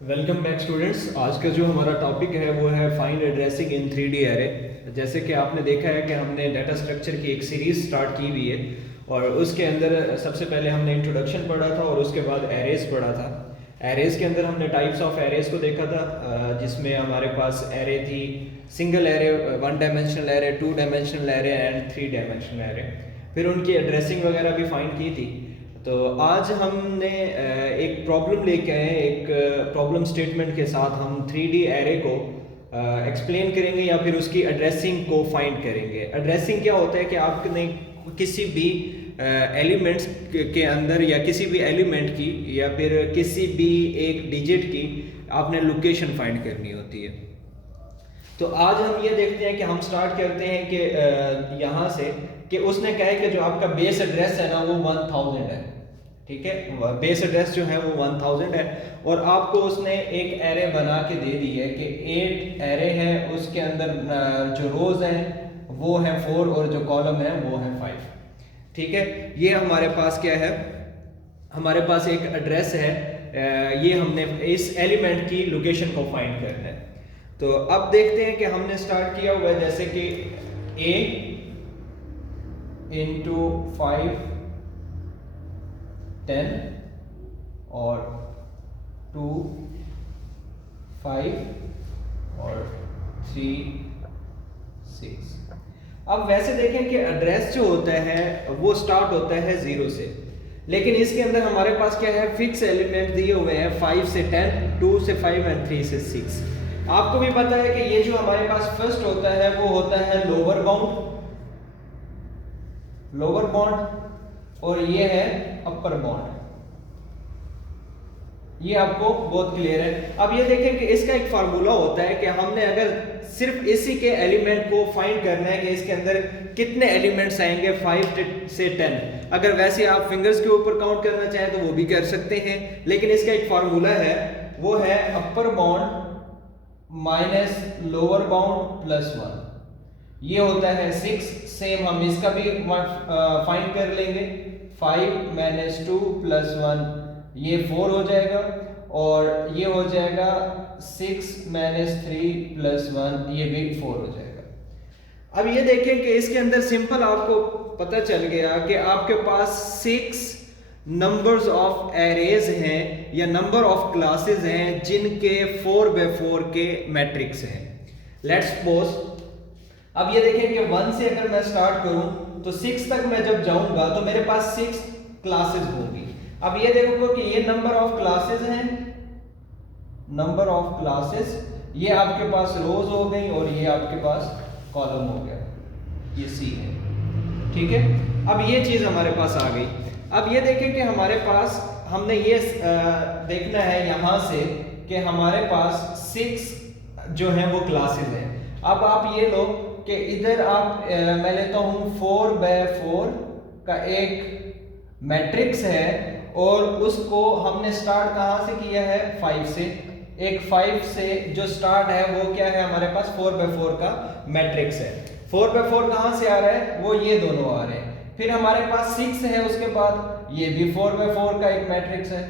Welcome back students. आज का जो हमारा टॉपिक है वो है फाइंड एड्रेसिंग इन 3D एरे। जैसे कि आपने देखा है कि हमने डाटा स्ट्रक्चर की एक सीरीज़ स्टार्ट की हुई है और उसके अंदर सबसे पहले हमने इंट्रोडक्शन पढ़ा था और उसके बाद एरेज पढ़ा था। एरेज के अंदर हमने टाइप्स ऑफ एरेज को देखा था, जिसमें हमारे पास एरे थी single array, one dimensional array, two dimensional array and three dimensional array. फिर उनकी एड्रेसिंग वगैरह भी फाइंड की थी। तो आज हमने एक प्रॉब्लम लेके आए हैं। एक प्रॉब्लम स्टेटमेंट के साथ हम 3D एरे को एक्सप्लेन करेंगे या फिर उसकी एड्रेसिंग को फाइंड करेंगे। एड्रेसिंग क्या होता है कि आपने किसी भी एलिमेंट्स के अंदर या किसी भी एलिमेंट की या फिर किसी भी एक डिजिट की आपने लोकेशन फाइंड करनी होती है। तो आज हम ये देखते हैं कि हम स्टार्ट करते हैं कि यहाँ से कि उसने कहा है कि जो आपका बेस एड्रेस है ना वो 1000 है। ठीक है, बेस एड्रेस जो है वो 1000 है और आपको उसने एक एरे बना के दे दी है कि 8 एरे है, उसके अंदर जो रोज हैं वो है 4 और जो कॉलम है वो है 5। ठीक है, ये हमारे पास क्या है, हमारे पास एक एड्रेस है। ये हमने इस एलिमेंट की लोकेशन को फाइंड करना है। तो अब देखते हैं कि हमने स्टार्ट किया हुआ है जैसे कि a इंटू 5 10 और 2 5 और 3 6। अब वैसे देखें कि एड्रेस जो होता है वो स्टार्ट होता है 0 से, लेकिन इसके अंदर हमारे पास क्या है, फिक्स एलिमेंट दिए हुए हैं 5 से 10, 2 से 5 एंड 3 से 6। आपको भी पता है कि ये जो हमारे पास फर्स्ट होता है वो होता है लोअर बाउंड और ये है अपर बाउंड। ये आपको बहुत क्लियर है। अब ये देखें कि इसका एक फार्मूला होता है कि हमने अगर सिर्फ इसी के एलिमेंट को फाइंड करना है कि इसके अंदर कितने एलिमेंट्स आएंगे 5 से 10। अगर वैसे आप फिंगर्स के ऊपर काउंट करना चाहें तो वो भी कर सकते हैं, लेकिन इसका एक फार्मूला है, वो है upper bound minus lower bound plus 1। ये होता है 6। सेम हम इसका भी फाइंड कर लेंगे। 5 माइनस 2 प्लस 1 ये 4 हो जाएगा और ये हो जाएगा 6 माइनस 3 प्लस 1 ये भी 4 हो जाएगा। अब ये देखें कि इसके अंदर सिंपल आपको पता चल गया कि आपके पास 6 नंबर्स ऑफ एरेज हैं या नंबर ऑफ क्लासेस हैं जिनके 4 बाय 4 के मैट्रिक्स हैं। लेट्स सपोज अब ये देखें कि 1 से अगर मैं स्टार्ट करूं तो 6 तक मैं जब जाऊंगा तो मेरे पास 6 क्लासेस होंगी। अब ये देखो कि ये नंबर ऑफ क्लासेस हैं, नंबर ऑफ क्लासेस, ये आपके पास रोज हो गई और ये आपके पास कॉलम हो गया, ये सी है। ठीक है, अब ये चीज हमारे पास आ गई। अब ये देखें कि हमारे पास हमने ये देखना है यहां से कि हमारे पास 6 जो है वो क्लासेस हैं। अब आप ये लो कि इधर आप मैं लेता हूं 4 बाय 4 का एक मैट्रिक्स है और उसको हमने स्टार्ट कहां से किया है, 5 से। एक 5 से जो स्टार्ट है वो क्या है, हमारे पास 4 बाय 4 का मैट्रिक्स है। 4 बाय 4 कहां से आ रहा है, वो ये दोनों आ रहे हैं। फिर हमारे पास 6 है, उसके बाद ये भी 4 बाय 4 का एक मैट्रिक्स है।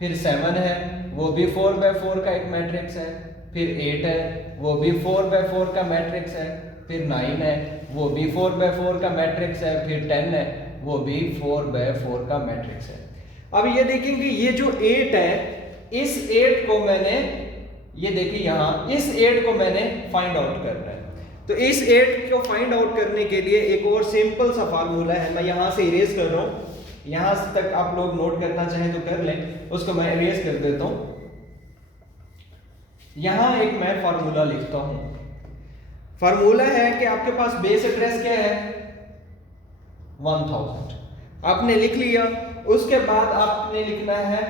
फिर 7 है, वो भी 4 बाय 4 का एक मैट्रिक्स है। फिर 8 है, वो भी 4 बाय 4 का मैट्रिक्स है। फिर 9 है, वो भी 4 बाय 4 का मैट्रिक्स है। फिर 10 है, वो भी 4 बाय 4 का मैट्रिक्स है। अब ये देखेंगे ये जो 8 है, इस 8 को मैंने, ये देखिए यहां, इस 8 को मैंने फाइंड आउट करना है। तो इस 8 को फाइंड आउट करने के लिए एक और सिंपल सा फार्मूला है, मैं यहां से इरेज कर रहा हूं। यहां तक आप लोग नोट करना चाहें तो कर लें, उसको मैं इरेज कर देता हूं। यहां एक मैं फार्मूला लिखता हूं। फार्मूला है कि आपके पास बेस एड्रेस क्या है, 1000 आपने लिख लिया। उसके बाद आपने लिखना है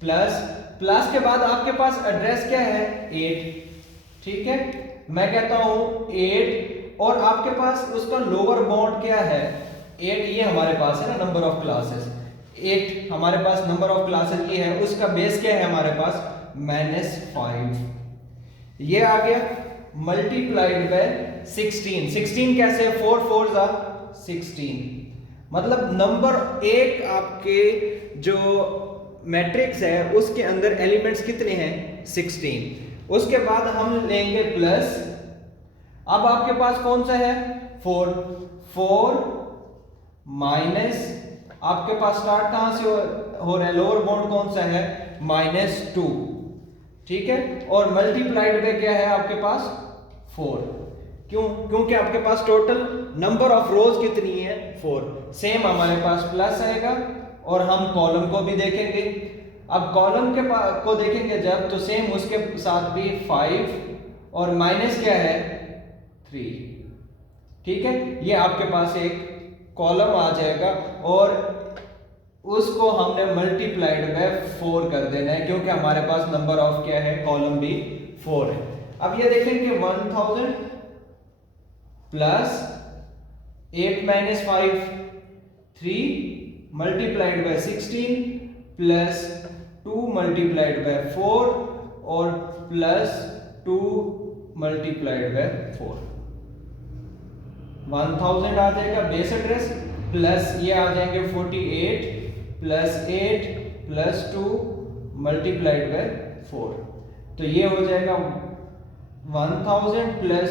प्लस के बाद आपके पास एड्रेस क्या है, 8। ठीक है, मैं कहता हूं 8 और आपके पास उसका लोअर बाउंड क्या है, 8 ये हमारे पास है ना नंबर ऑफ क्लासेस। 8 हमारे पास नंबर ऑफ क्लासेस ये है, उसका बेस क्या है हमारे पास, -5। ये आ गया मल्टीप्लाइड बाय 16। 16 कैसे, 4 4 जा 16। मतलब नंबर एक आपके जो मैट्रिक्स है उसके अंदर एलिमेंट्स कितने हैं 16। उसके बाद हम लेंगे प्लस, अब आपके पास कौन सा है 4, 4 माइनस आपके पास स्टार्ट कहां से हो रहा है, लोअर बाउंड कौन सा है -2, ठीक है, और मल्टीप्लाइड बाय क्या है आपके पास 4, क्यों, क्योंकि आपके पास टोटल नंबर ऑफ रोज कितनी है 4। सेम हमारे पास प्लस आएगा और हम कॉलम को भी देखेंगे। अब कॉलम के को देखेंगे जब, तो सेम उसके साथ भी 5 और माइनस क्या है 3, ठीक है, ये आपके पास एक कॉलम आ जाएगा और उसको हमने मल्टीप्लाइड बाय 4 कर देना है, क्योंकि हमारे पास नंबर ऑफ क्या है कॉलम भी 4 है। अब ये देखेंगे 1000 plus 8 minus 5 3 multiplied by 16 plus 2 multiplied by 4 और प्लस 2 मल्टीप्लाइड बाय 4, 1000 आ जाएगा बेस एड्रेस, प्लस ये आ जाएंगे 48 प्लस 8 प्लस 2 मल्टीप्लाइड बाय 4, तो ये हो जाएगा 1000 प्लस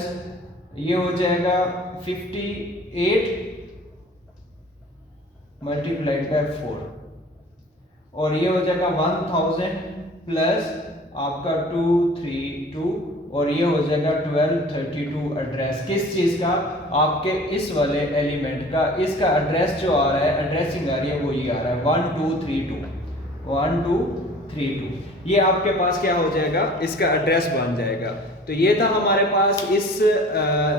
ये हो जाएगा 58 मल्टीप्लाइड बाय 4 और ये हो जाएगा 1000 प्लस आपका 232 और ये हो जाएगा 1232 एड्रेस किस चीज का, आपके इस वाले एलिमेंट का, इसका एड्रेस जो आ रहा है, एड्रेसिंग आ रही है वो ये आ रहा है 1232 1232, ये आपके पास क्या हो जाएगा इसका एड्रेस बन जाएगा। तो ये था हमारे पास इस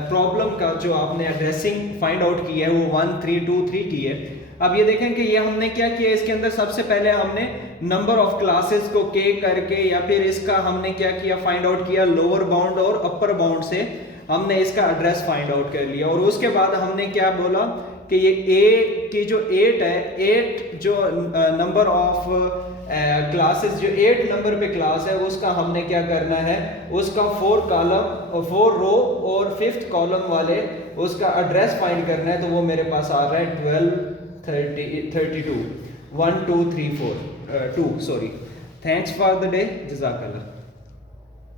प्रॉब्लम का जो आपने एड्रेसिंग फाइंड आउट की है वो 1323 की है। अब ये देखें कि ये हमने क्या किया, इसके अंदर सबसे पहले हमने नंबर ऑफ क्लासेस को के करके या फिर इसका हमने क्या किया फाइंड आउट किया लोअर बाउंड और अपर बाउंड से हमने इसका एड्रेस फाइंड आउट कर लिया, और उसके बाद हमने क्या बोला कि ये ए की जो 8 है, 8 जो नंबर ऑफ क्लासेस जो 8 नंबर पे क्लास है उसका हमने क्या करना है, उसका 4 कॉलम 4 रो और 5th कॉलम वाले उसका एड्रेस फाइंड करना है। तो वो मेरे पास आ रहा है 1232 1234 2 sorry. Thanks for the day, जज़ाकल्लाह।